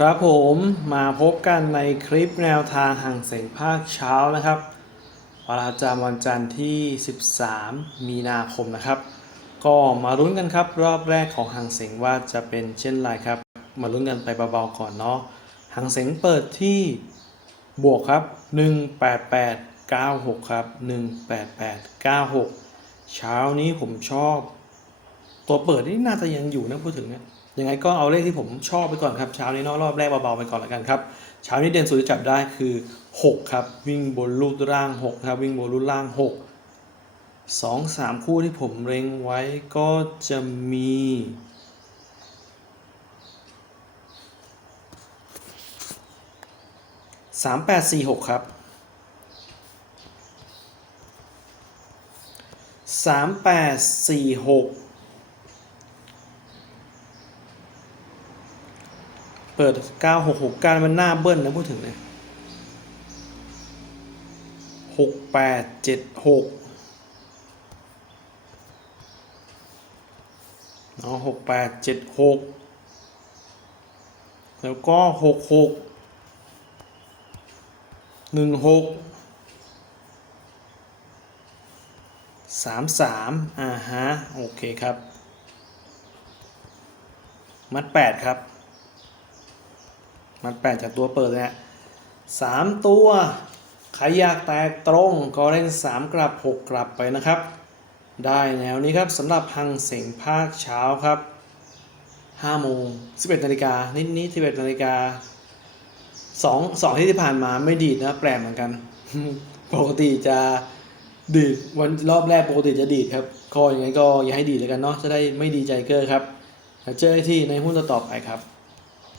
ครับผมมาพบกันในคลิปแนวทางห่างเสงภาคเช้านะครับวันประจำวันจันทร์ที่ 13 มีนาคมนะครับ ก็มาลุ้นกันครับรอบแรกของห่างเสงว่าจะเป็นเช่นไรครับ มาลุ้นกันไปเบาๆก่อนเนาะห่างเสงเปิดที่บวกครับ 18896 ครับ 18896 เช้านี้ผมชอบ ตัวเปิดนี่น่าจะยังอยู่นะพูดถึงเนี่ย ยังไงก็เอาเลขที่ผมชอบไปก่อนครับเช้านี้นอกรอบแรกเบาๆไปก่อนแล้วกันครับเช้านี้เด่นสุดจับได้คือ 6 ครับ วิ่งบนลูดร่าง6ครับวิ่งบนลูดล่าง 6 2 3 คู่ที่ผมเล็งไว้ก็จะมี 3 8 4 6 ครับ 3 8 4 6 เปิด 9669 มันหน้าเบิ้ลนะพูดถึงเนี่ย6876เนาะ6876แล้วก็66 16 33อ่าฮะ โอเคครับ มัด8ครับ มันแปดจากตัวเปิดเนี่ยสามตัวใครอยากแตกตรงก็เล่น 3 กลับ 6 กลับไปนะครับ ได้แนวนี้ครับสำหรับพังเสียงภาคเช้าครับ5โมง11นาฬิกานิดนิด11นาฬิกาสองสองที่ที่ผ่านมาไม่ดีดนะ แปลกเหมือนกัน ปกติจะดีดวันรอบแรกปกติจะดีดครับก็ยังไงก็อย่าให้ดีดเลยกันเนาะจะได้ไม่ดีใจเกอร์ครับเจอที่ในหุ้นต่อไปครับ